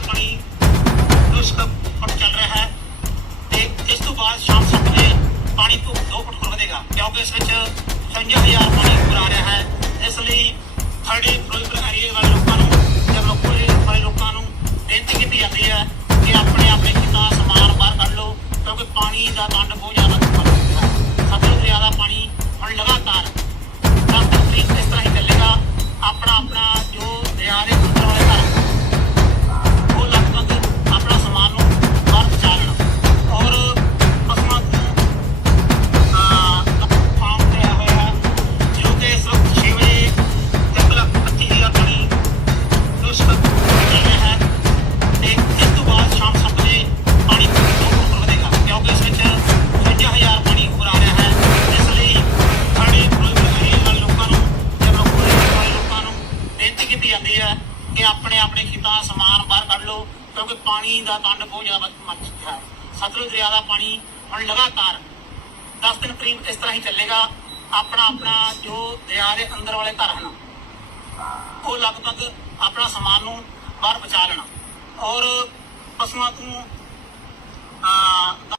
6 ਵਜੇ ਇੱਕ ਲੱਖ ਫੁੱਟ ਚੱਲ ਰਿਹਾ ਹੈ ਤੇ ਇਸ ਤੋਂ ਬਾਅਦ ਸ਼ਾਮ 7 ਵਜੇ ਪਾਣੀ ਤੋਂ 2 ਫੁੱਟ ਖੁੱਲ ਵਧੇਗਾ, ਕਿਉਂਕਿ ਇਸ ਵਿੱਚ 55000 ਪਾਣੀ ਉੱਪਰ ਆ ਰਿਹਾ ਹੈ। ਇਸ ਲਈ ਸਾਡੇ ਫਿਰੋਜ਼ਪੁਰ ਏਰੀਏ ਵਾਲੇ ਲੋਕਾਂ ਨੂੰ ਜਾਂ ਲੋਕਲ ਵਾਲੇ ਲੋਕਾਂ ਨੂੰ ਬੇਨਤੀ ਕੀਤੀ ਜਾਂਦੀ ਹੈ ਕਿ ਆਪਣੇ ਆਪਣੇ ਖੇਤਾਂ ਦਾ ਸਮਾਨ ਬਾਹਰ ਕੱਢ ਲਓ, ਕਿਉਂਕਿ ਪਾਣੀ ਦਾ ਕੰਡ ਬਹੁਤ ਕਿ ਆਪਣੇ ਆਪਣੇ ਖੇਤਾਂ ਸਮਾਨ ਬਾਹਰ ਕੱਢ ਲਓ, ਕਿਉਂਕਿ ਪਾਣੀ ਦਾ ਕੰਡ ਬਹੁਤ ਜ਼ਿਆਦਾ ਮੱਚ ਚੁੱਕਾ ਹੈ। ਸਤਲੁਜ ਦਰਿਆ ਦਾ ਪਾਣੀ ਹੁਣ ਲਗਾਤਾਰ 10 ਦਿਨ ਕਰੀਬ ਇਸ ਤਰ੍ਹਾਂ ਹੀ ਚੱਲੇਗਾ। ਆਪਣਾ ਆਪਣਾ ਜੋ ਦਰਿਆ ਦੇ ਅੰਦਰ ਵਾਲੇ ਘਰ ਹਨ, ਉਹ ਲਗਭਗ ਆਪਣਾ ਸਮਾਨ ਨੂੰ ਬਾਹਰ ਬਚਾ ਲੈਣਾ। ਔਰ ਪਸ਼ੂਆਂ ਤੋਂ ਅਹ